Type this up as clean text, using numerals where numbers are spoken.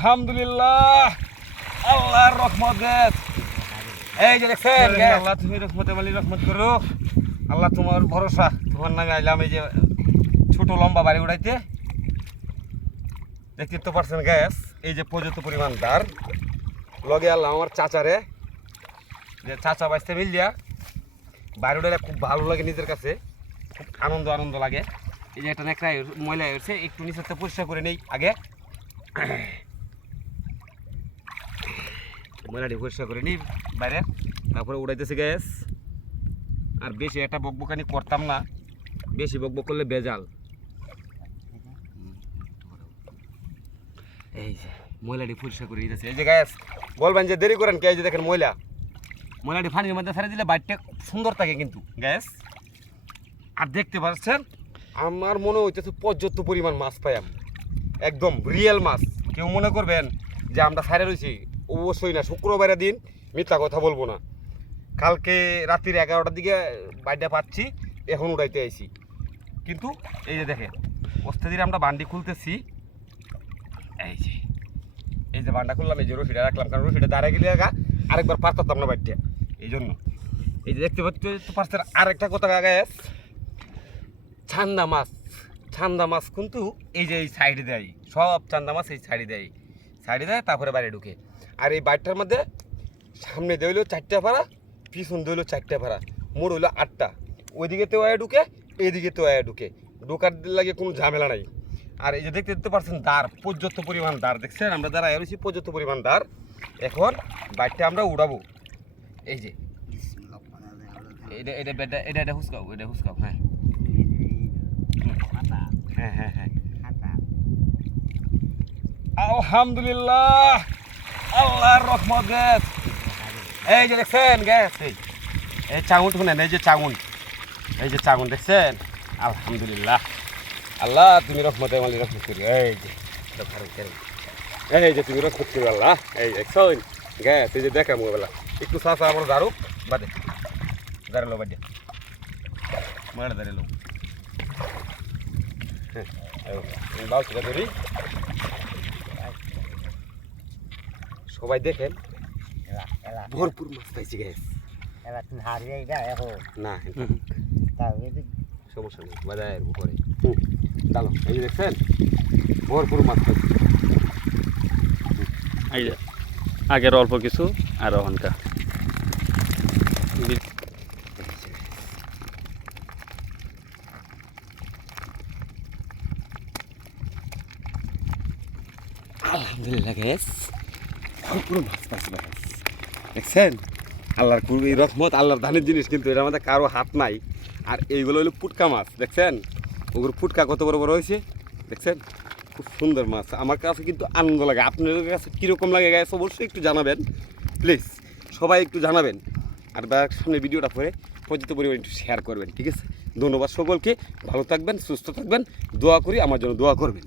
আলহামদুলিল্লাহ, আল্লাহর রহমত। এই যে দেখছেন, আল্লাহ তুমি রহমতে বলি রহমত করো। আল্লাহ তোমার ভরসা, তোমার নামে আইলাম এই যে ছোট লম্বা বাড়ি উড়াইতে। দেখতে তো পারছেন গ্যাস, এই যে পর্যাপ্ত পরিমাণ দার লগে আল্লাহ আমার চাচারে, যে চাচা বাইসতে মিলিয়া বাড়ি উড়াইলে খুব ভালো লাগে, নিজের কাছে খুব আনন্দ লাগে। এই যে একটা নেকড়া ময়লা হয়েছে, একটু নিচে পরিষ্কার করে নেই আগে, ময়লাটি পরিষ্কার করে নিই বাইরে, তারপরে উড়াইতেছে গ্যাস। আর বেশি একটা বকবকানি করতাম না, বেশি বকবক করলে বেজাল। এই যে ময়লাটি পরিষ্কার করে দিতেছে। এই যে গ্যাস বলবেন যে দেরি করেন কে, এই যে দেখেন ময়লাটি পানির মধ্যে ফেলে দিলে বাইকটা সুন্দর থাকে কিন্তু গ্যাস। আর দেখতে পাচ্ছেন আমার মনে হইতেছে পর্যাপ্ত পরিমাণ মাছ পাই আমি, একদম রিয়েল মাছ। কেউ মনে করবেন যে আমরা ছাড়ে রয়েছি, অবশ্যই না। শুক্রবারের দিন মিথ্যা কথা বলবো না। কালকে রাত্রির 11টার দিকে বাইকটা পাচ্ছি, এখন উড়াইতে আইছি। কিন্তু এই যে দেখেন বস্তা দিয়ে আমরা বান্ডি খুলতেছি। এই যে বান্ডা খুললাম, এই যে রশিটা রাখলাম, কারণ রশিটা দাঁড়ায় গেলে আরেকবার পারতাম না বাইকটা, এই জন্য। এই যে দেখতে পাচ্ছেন আরেকটা কথা গাছ, ছান্দা মাছ কিন্তু এই যে এই সাইডে দেয়, সব চান্দা মাছ এই সাইডে দেয়, তারপরে বাইরে ঢুকে। আর এই বাড়িটার মধ্যে সামনে দিয়ে হইলো 4টা ভাড়া, পিছন দিয়ে হইলো 4টা ভাড়া, মোট হইলো 8টা। ওইদিকে তো আয়া ঢুকে, এইদিকে তো আয়া ঢুকে, ঢোকার লাগে কোনো ঝামেলা নাই। আর এই যে দেখতে পাচ্ছেন দাঁড়, পর্যাপ্ত পরিমাণ দাঁড়, দেখছেন আমরা যারা রয়েছি পর্যাপ্ত পরিমাণ দাঁড়। এখন বাইকটা আমরা উড়াবো। এই যে এটা হুসকাও হ্যাঁ হ্যাঁ হ্যাঁ হ্যাঁ। আলহামদুলিল্লাহ, আল্লাহর রহমত। গ্যাস এই যে দেখছেন গ্যাস, এই চাঙুন শুনেন, এই যে চাঙুন দেখছেন। আলহামদুলিল্লাহ, আল্লাহ তুমি রহমতে মালি রহমত করি। এই যে তুমি রহমত করি আল্লাহ। এই দেখছেন গ্যাস, এই যে দেখা মোবাইল একটু চাষা আমার দাঁড়ুক বাদে দাঁড়ালো বাদে মারা দাঁড়ালো। বাউটা ধরি, সবাই দেখেন ভরপুর মাছ পাইছি গ্যাস। না সমস্যা নেই, বাজারের উপরে চালো। এই যে দেখছেন ভরপুর মাছ পাইছি। এই যে আগের অল্প কিছু আর ওখানকার আলহামদুলিল্লাহ গ্যাস, ভরপুর মাছ পাইছি গ্যাস। দেখছেন আল্লাহর খুবই রহমত, আল্লাহর দানের জিনিস, কিন্তু এটার মধ্যে কারো হাত নাই। আর এইগুলো হলো পুটকা মাছ, দেখছেন ওগুলো পুটকা কত বড় বড় হয়েছে, দেখছেন খুব সুন্দর মাছ। আমার কাছে কিন্তু আনন্দ লাগে। আপনাদের কাছে কীরকম লাগে গ্যাস অবশ্যই একটু জানাবেন, প্লিজ সবাই একটু জানাবেন। আর সামনে ভিডিওটা পরে পর্যাপ্ত পরিমাণে একটু শেয়ার করবেন, ঠিক আছে? ধন্যবাদ সকলকে, ভালো থাকবেন, সুস্থ থাকবেন, দোয়া করি, আমার জন্য দোয়া করবেন।